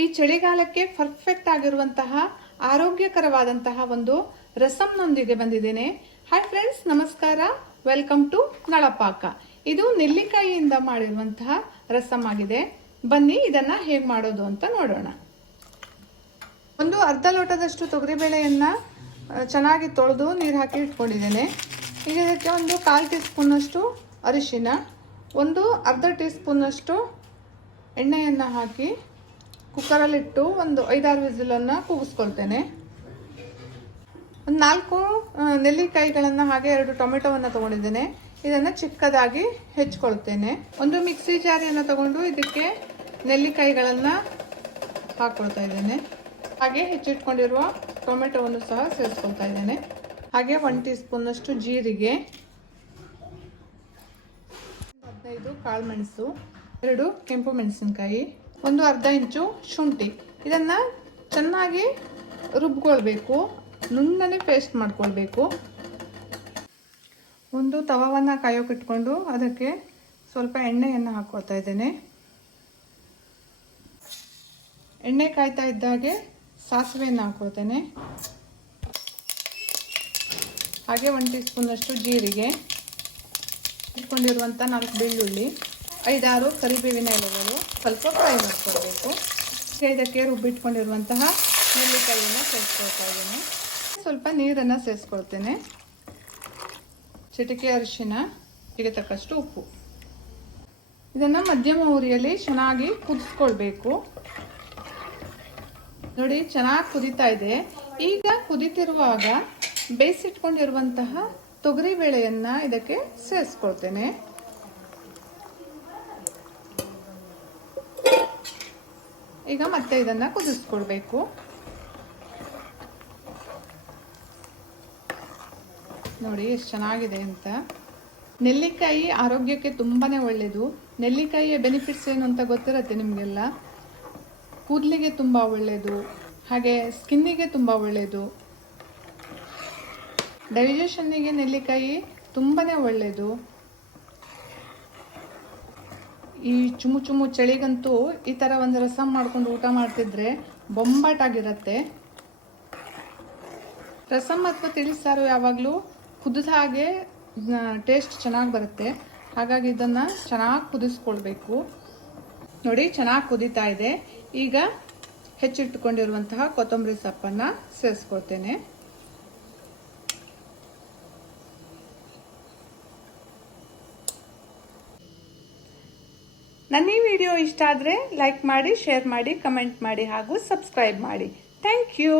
ಈ ಚಳಿಗಾಲಕ್ಕೆ ಪರ್ಫೆಕ್ಟ್ ಆಗಿರುವಂತಹ ಆರೋಗ್ಯಕರವಾದಂತಹ ಒಂದು ರಸಂನೊಂದಿಗೆ ಬಂದಿದ್ದೇನೆ. ಹಾಯ್ ಫ್ರೆಂಡ್ಸ್, ನಮಸ್ಕಾರ. ವೆಲ್ಕಮ್ ಟು ನಳಪಾಕ. ಇದು ನೆಲ್ಲಿಕಾಯಿಯಿಂದ ಮಾಡಿರುವಂತಹ ರಸಂ ಆಗಿದೆ. ಬನ್ನಿ ಇದನ್ನ ಹೇಗೆ ಮಾಡೋದು ಅಂತ ನೋಡೋಣ. ಒಂದು ಅರ್ಧ ಲೋಟದಷ್ಟು ತೊಗರಿಬೇಳೆಯನ್ನ ಚೆನ್ನಾಗಿ ತೊಳೆದು ನೀರು ಹಾಕಿ ಇಟ್ಕೊಂಡಿದ್ದೇನೆ. ಈಗ ಇದಕ್ಕೆ ಒಂದು 1/4 ಟೀ ಸ್ಪೂನ್ ಅಷ್ಟು ಅರಿಶಿನ, ಒಂದು ಅರ್ಧ ಟೀ ಸ್ಪೂನ್ ಅಷ್ಟು ಎಣ್ಣೆಯನ್ನು ಹಾಕಿ ಕುಕ್ಕರಲ್ಲಿಟ್ಟು ಒಂದು 5-6 ವಿಸಿಲನ್ನು ಕೂಗಿಸ್ಕೊಳ್ತೇನೆ. ಒಂದು 4 ನೆಲ್ಲಿಕಾಯಿಗಳನ್ನು ಹಾಗೆ 2 ಟೊಮೆಟೊವನ್ನು ತಗೊಂಡಿದ್ದೇನೆ. ಇದನ್ನು ಚಿಕ್ಕದಾಗಿ ಹೆಚ್ಚಿಕೊಳ್ತೇನೆ. ಒಂದು ಮಿಕ್ಸಿ ಜಾರಿಯನ್ನು ತಗೊಂಡು ಇದಕ್ಕೆ ನೆಲ್ಲಿಕಾಯಿಗಳನ್ನು ಹಾಕ್ಕೊಳ್ತಾ ಇದ್ದೇನೆ. ಹಾಗೆ ಹೆಚ್ಚಿಟ್ಕೊಂಡಿರುವ ಟೊಮೆಟೊವನ್ನು ಸಹ ಸೇರಿಸ್ಕೊಳ್ತಾ ಇದ್ದೇನೆ. ಹಾಗೆ 1 ಟೀ ಸ್ಪೂನ್ ಅಷ್ಟು ಜೀರಿಗೆ, 15 ಕಾಳುಮೆಣಸು, 2 ಕೆಂಪು ಮೆಣಸಿನಕಾಯಿ, ಒಂದು ಅರ್ಧ ಇಂಚು ಶುಂಠಿ. ಇದನ್ನು ಚೆನ್ನಾಗಿ ರುಬ್ಕೊಳ್ಬೇಕು, ನುಣ್ಣನೆ ಪೇಸ್ಟ್ ಮಾಡ್ಕೊಳ್ಬೇಕು. ಒಂದು ತವವನ್ನು ಕಾಯೋಕೆ ಇಟ್ಕೊಂಡು ಅದಕ್ಕೆ ಸ್ವಲ್ಪ ಎಣ್ಣೆಯನ್ನು ಹಾಕ್ಕೊಳ್ತಾ ಇದ್ದೇನೆ. ಎಣ್ಣೆ ಕಾಯ್ತಾ ಇದ್ದಾಗೆ ಸಾಸಿವೆಯನ್ನು ಹಾಕ್ಕೊಳ್ತೇನೆ. ಹಾಗೆ 1 ಟೀ ಸ್ಪೂನ್ ಅಷ್ಟು ಜೀರಿಗೆ, ಇಟ್ಕೊಂಡಿರುವಂಥ 4 ಬೆಳ್ಳುಳ್ಳಿ, 5-6 ಕರಿಬೇವಿನ ಎಲೆಗಳು, ಸ್ವಲ್ಪ ಫ್ರೈ ಮಾಡ್ಕೊಳ್ಬೇಕು. ಇದಕ್ಕೆ ರುಬ್ಬಿಟ್ಕೊಂಡಿರುವಂತಹ ನೆಲ್ಲಿಕಾಯಿಯನ್ನು ಸೇರಿಸ್ಕೊಳ್ತಾ ಇದ್ದೇನೆ. ಸ್ವಲ್ಪ ನೀರನ್ನು ಸೇರಿಸ್ಕೊಳ್ತೇನೆ. ಚಿಟಿಕೆ ಅರಿಶಿನ, ರುಚಿಗೆ ತಕ್ಕಷ್ಟು ಉಪ್ಪು. ಇದನ್ನು ಮಧ್ಯಮ ಉರಿಯಲ್ಲಿ ಚೆನ್ನಾಗಿ ಕುದಿಸ್ಕೊಳ್ಬೇಕು. ನೋಡಿ, ಚೆನ್ನಾಗಿ ಕುದೀತಾ ಇದೆ. ಈಗ ಕುದೀತಿರುವಾಗ ಬೇಯಿಸಿಟ್ಕೊಂಡಿರುವಂತಹ ತೊಗರಿ ಬೇಳೆಯನ್ನ ಇದಕ್ಕೆ ಸೇರಿಸ್ಕೊಳ್ತೇನೆ. ಈಗ ಮತ್ತೆ ಇದನ್ನ ಕುದಿಸ್ಕೊಳ್ಬೇಕು. ನೋಡಿ ಎಷ್ಟು ಚೆನ್ನಾಗಿದೆ ಅಂತ. ನೆಲ್ಲಿಕಾಯಿ ಆರೋಗ್ಯಕ್ಕೆ ತುಂಬಾನೇ ಒಳ್ಳೆಯದು. ನೆಲ್ಲಿಕಾಯಿಯ ಬೆನಿಫಿಟ್ಸ್ ಏನು ಅಂತ ಗೊತ್ತಿರುತ್ತೆ ನಿಮಗೆಲ್ಲ. ಕೂದಲಿಗೆ ತುಂಬ ಒಳ್ಳೆಯದು, ಹಾಗೆ ಸ್ಕಿನ್ನಿಗೆ ತುಂಬ ಒಳ್ಳೆಯದು. ಡೈಜೆಷನ್ನಿಗೆ ನೆಲ್ಲಿಕಾಯಿ ತುಂಬಾನೇ ಒಳ್ಳೆಯದು. ಈ ಚುಮು ಚಳಿಗಂತೂ ಈ ಥರ ಒಂದು ರಸಂ ಮಾಡ್ಕೊಂಡು ಊಟ ಮಾಡ್ತಿದ್ರೆ ಬೊಂಬಾಟಾಗಿರುತ್ತೆ. ರಸಂ ಅಥವಾ ತಿಳಿಸಾರು ಯಾವಾಗಲೂ ಕುದಿದ ಹಾಗೆ ಟೇಸ್ಟ್ ಚೆನ್ನಾಗಿ ಬರುತ್ತೆ. ಹಾಗಾಗಿ ಇದನ್ನು ಚೆನ್ನಾಗಿ ಕುದಿಸ್ಕೊಳ್ಬೇಕು. ನೋಡಿ, ಚೆನ್ನಾಗಿ ಕುದೀತಾ ಇದೆ. ಈಗ ಹೆಚ್ಚಿಟ್ಟುಕೊಂಡಿರುವಂತಹ ಕೊತ್ತಂಬರಿ ಸೊಪ್ಪನ್ನು ಸೇರಿಸ್ಕೊಳ್ತೇನೆ. ನನ್ನ ಈ ವಿಡಿಯೋ ಇಷ್ಟ ಆದರೆ ಲೈಕ್ ಮಾಡಿ, ಶೇರ್ ಮಾಡಿ, ಕಮೆಂಟ್ ಮಾಡಿ ಹಾಗೂ ಸಬ್ಸ್ಕ್ರೈಬ್ ಮಾಡಿ. Thank you.